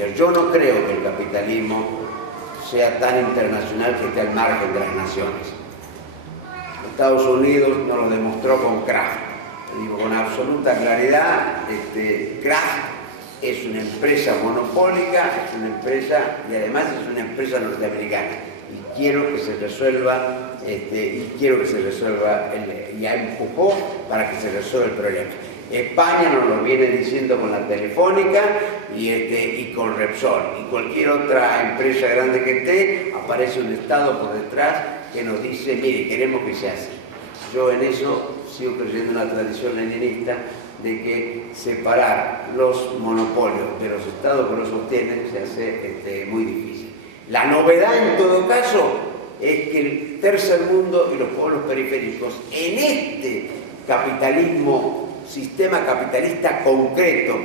líder. Yo no creo que el capitalismo sea tan internacional que esté al margen de las naciones. Estados Unidos nos lo demostró con Kraft. Digo con absoluta claridad, Kraft es una empresa monopólica, es una empresa, y además es una empresa norteamericana. Y quiero que se resuelva, ya empujó para que se resuelva el problema. España nos lo viene diciendo con la Telefónica y con Repsol. Y cualquier otra empresa grande que esté, aparece un Estado por detrás que nos dice, mire, queremos que sea así. Yo en eso sigo creyendo en la tradición leninista de que separar los monopolios de los Estados que los sostienen se hace muy difícil. La novedad en todo caso es que el tercer mundo y los pueblos periféricos en este capitalismo, sistema capitalista concreto,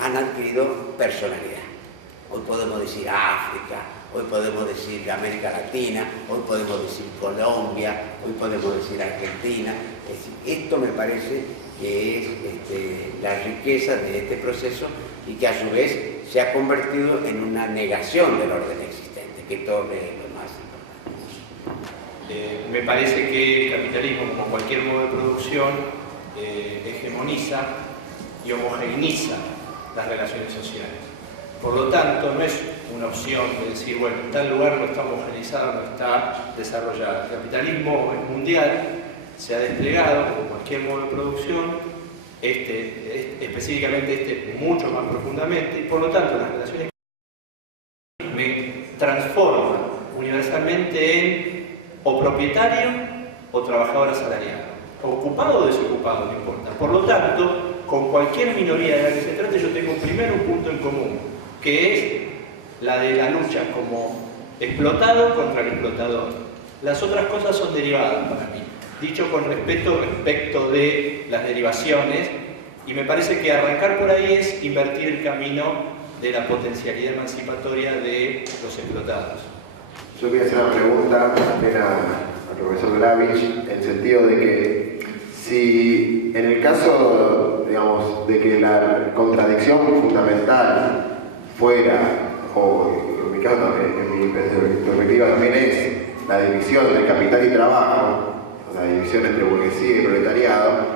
han adquirido personalidad. Hoy podemos decir África, hoy podemos decir América Latina, hoy podemos decir Colombia, hoy podemos decir Argentina. Es decir, esto me parece que es la riqueza de este proceso y que a su vez se ha convertido en una negación del orden existente, que esto es lo más importante. Me parece que el capitalismo, como cualquier modo de producción, hegemoniza y homogeneiza las relaciones sociales. Por lo tanto, no es una opción de decir, bueno, en tal lugar no está homogeneizado, no está desarrollado. El capitalismo es mundial, se ha desplegado como cualquier modo de producción, específicamente mucho más profundamente, y por lo tanto las relaciones me transforman universalmente en o propietario o trabajador asalariado, ocupado o desocupado, no importa. Por lo tanto, con cualquier minoría de la que se trate, yo tengo primero un punto en común, que es la de la lucha como explotado contra el explotador. Las otras cosas son derivadas para mí, dicho con respeto respecto de las derivaciones, y me parece que arrancar por ahí es invertir el camino de la potencialidad emancipatoria de los explotados. Yo quería hacer una pregunta también al profesor Glavich, en el sentido de que si en el caso, digamos, de que la contradicción fundamental fuera, o en mi caso también, en mi perspectiva también es la división del capital y trabajo, la división entre burguesía y proletariado,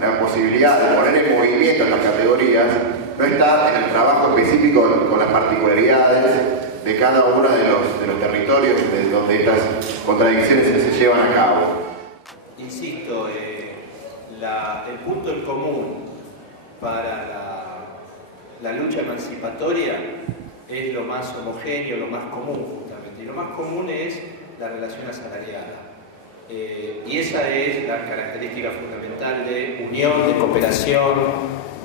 la posibilidad de poner en movimiento estas categorías no está en el trabajo específico con las particularidades de cada uno de los territorios donde estas contradicciones se llevan a cabo. Insisto, el punto en común para la lucha emancipatoria es lo más homogéneo, lo más común justamente, y lo más común es la relación asalariada. Y esa es la característica fundamental de unión, de cooperación,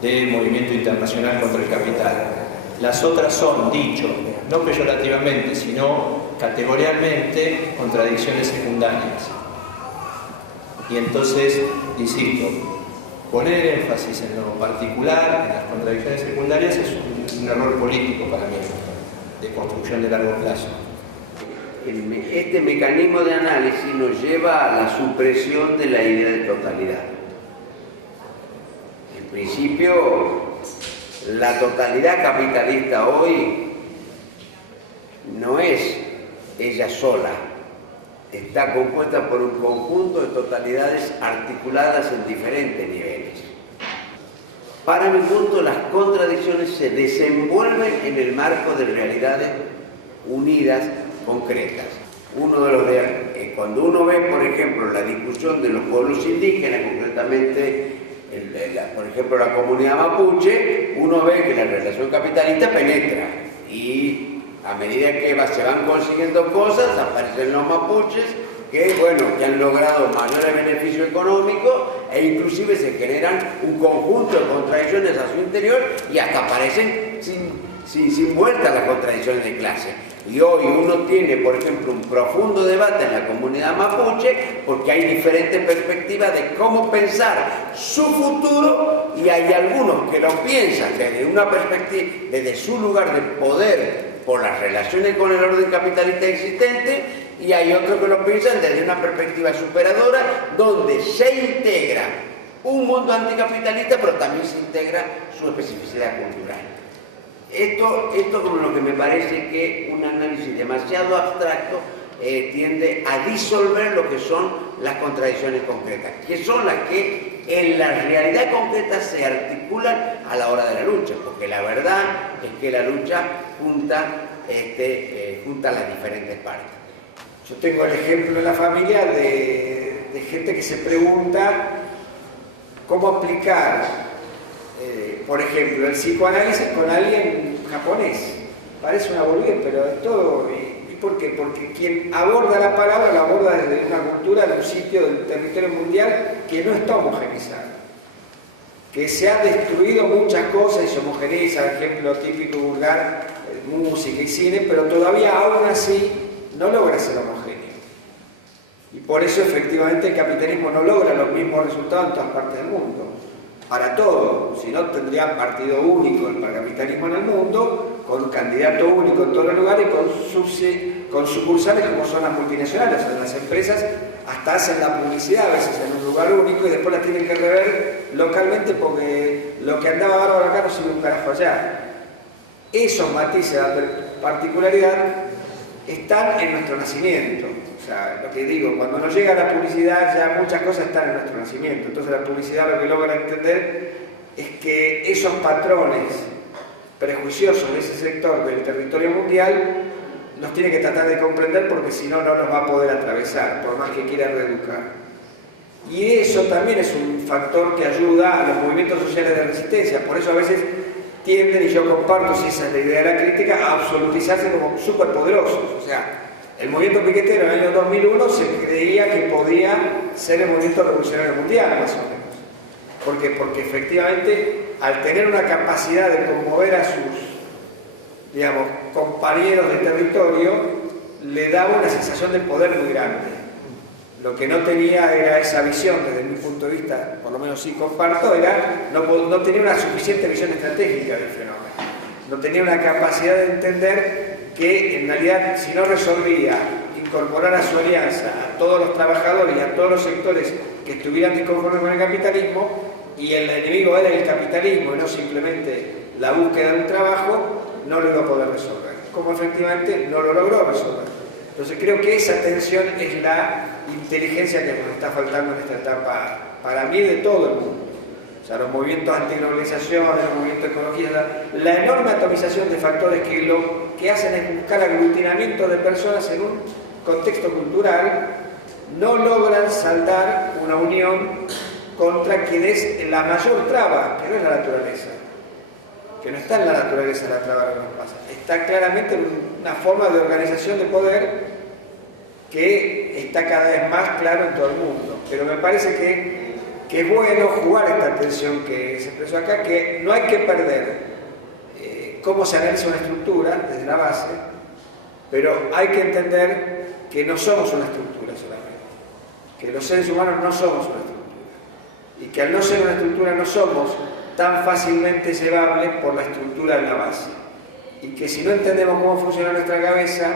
de movimiento internacional contra el capital. Las otras son, dicho, no peyorativamente, sino categorialmente, contradicciones secundarias. Y entonces, insisto, poner énfasis en lo particular, en las contradicciones secundarias, es un error político para mí, de construcción de largo plazo. Este mecanismo de análisis nos lleva a la supresión de la idea de totalidad. En principio, la totalidad capitalista hoy no es ella sola, está compuesta por un conjunto de totalidades articuladas en diferentes niveles. Para mi punto, las contradicciones se desenvuelven en el marco de realidades unidas, concretas. Cuando uno ve, por ejemplo, la discusión de los pueblos indígenas, concretamente, por ejemplo, la comunidad mapuche, uno ve que la relación capitalista penetra y a medida que se van consiguiendo cosas, aparecen los mapuches que han logrado mayores beneficios económicos e inclusive se generan un conjunto de contradicciones a su interior y hasta aparecen sin vuelta las contradicciones de clase. Y hoy uno tiene, por ejemplo, un profundo debate en la comunidad mapuche porque hay diferentes perspectivas de cómo pensar su futuro y hay algunos que lo piensan desde una perspectiva, desde su lugar de poder por las relaciones con el orden capitalista existente y hay otros que lo piensan desde una perspectiva superadora donde se integra un mundo anticapitalista pero también se integra su especificidad cultural. Esto como lo que me parece que un análisis demasiado abstracto tiende a disolver lo que son las contradicciones concretas, que son las que en la realidad concreta se articulan a la hora de la lucha, porque la verdad es que la lucha junta las diferentes partes. Yo tengo el ejemplo en la familia de gente que se pregunta cómo aplicar, por ejemplo, el psicoanálisis con alguien japonés. Parece una boludez, pero es todo. ¿Y por qué? Porque quien aborda la palabra la aborda desde una cultura, de un sitio del territorio mundial que no está homogeneizado, que se ha destruido muchas cosas y se homogeneiza, ejemplo típico vulgar, música y cine, pero todavía aún así no logra ser homogéneo. Y por eso efectivamente el capitalismo no logra los mismos resultados en todas partes del mundo. Para todo, si no tendría partido único el capitalismo en el mundo, con candidato único en todos los lugares y con sucursales como son las multinacionales. O sea, las empresas hasta hacen la publicidad a veces en un lugar único y después la tienen que rever localmente porque lo que andaba bárbaro acá no sirve un carajo allá. Esos matices de particularidad están en nuestro nacimiento. O sea, lo que digo, cuando nos llega la publicidad ya muchas cosas están en nuestro nacimiento. Entonces la publicidad lo que logra entender es que esos patrones prejuiciosos de ese sector del territorio mundial los tiene que tratar de comprender porque si no, no los va a poder atravesar, por más que quiera reeducar. Y eso también es un factor que ayuda a los movimientos sociales de resistencia. Por eso a veces tienden, y yo comparto si esa es la idea de la crítica, a absolutizarse como superpoderosos. O sea, el movimiento piquetero en el año 2001 se creía que podía ser el movimiento revolucionario mundial, más o menos. ¿Por qué? Porque efectivamente, al tener una capacidad de conmover a sus, digamos, compañeros de territorio, le daba una sensación de poder muy grande. Lo que no tenía era esa visión, desde mi punto de vista, por lo menos sí comparto, era no tenía una suficiente visión estratégica del fenómeno. No tenía una capacidad de entender que en realidad si no resolvía incorporar a su alianza a todos los trabajadores y a todos los sectores que estuvieran disconformes con el capitalismo, y el enemigo era el capitalismo y no simplemente la búsqueda de un trabajo, no lo iba a poder resolver, como efectivamente no lo logró resolver. Entonces creo que esa tensión es la inteligencia que nos está faltando en esta etapa, para mí, de todo el mundo. O sea, los movimientos antiglobalización, los movimientos ecologistas, la enorme atomización de factores que lo que hacen es buscar aglutinamiento de personas en un contexto cultural, no logran saldar una unión contra quien es la mayor traba, que no es la naturaleza. Que no está en la naturaleza la traba que nos pasa. Está claramente en una forma de organización de poder que está cada vez más claro en todo el mundo. Pero me parece que es bueno jugar esta tensión que se expresó acá, que no hay que perder cómo se analiza una estructura desde la base, pero hay que entender que no somos una estructura solamente, que los seres humanos no somos una estructura, y que al no ser una estructura no somos tan fácilmente llevables por la estructura en la base, y que si no entendemos cómo funciona nuestra cabeza,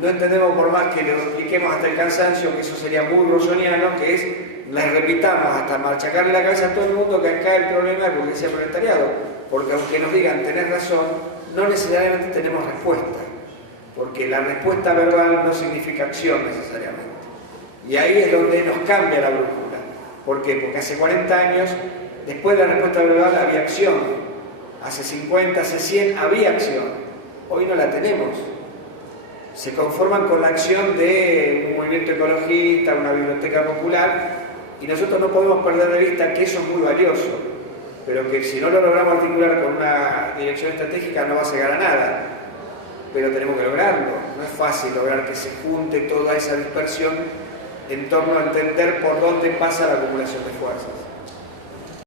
no entendemos, por más que lo expliquemos hasta el cansancio, que eso sería muy rousseauiano, que es, les repitamos hasta machacarle la cabeza a todo el mundo que acá el problema es burguesía proletariado, porque aunque nos digan tenés razón, no necesariamente tenemos respuesta, porque la respuesta verbal no significa acción necesariamente, y ahí es donde nos cambia la brújula. ¿Por qué? Porque hace 40 años, después de la respuesta verbal había acción, hace 50, hace 100 había acción, hoy no la tenemos. Se conforman con la acción de un movimiento ecologista, una biblioteca popular, y nosotros no podemos perder de vista que eso es muy valioso, pero que si no lo logramos articular con una dirección estratégica no va a llegar a nada, pero tenemos que lograrlo. No es fácil lograr que se junte toda esa dispersión en torno a entender por dónde pasa la acumulación de fuerzas.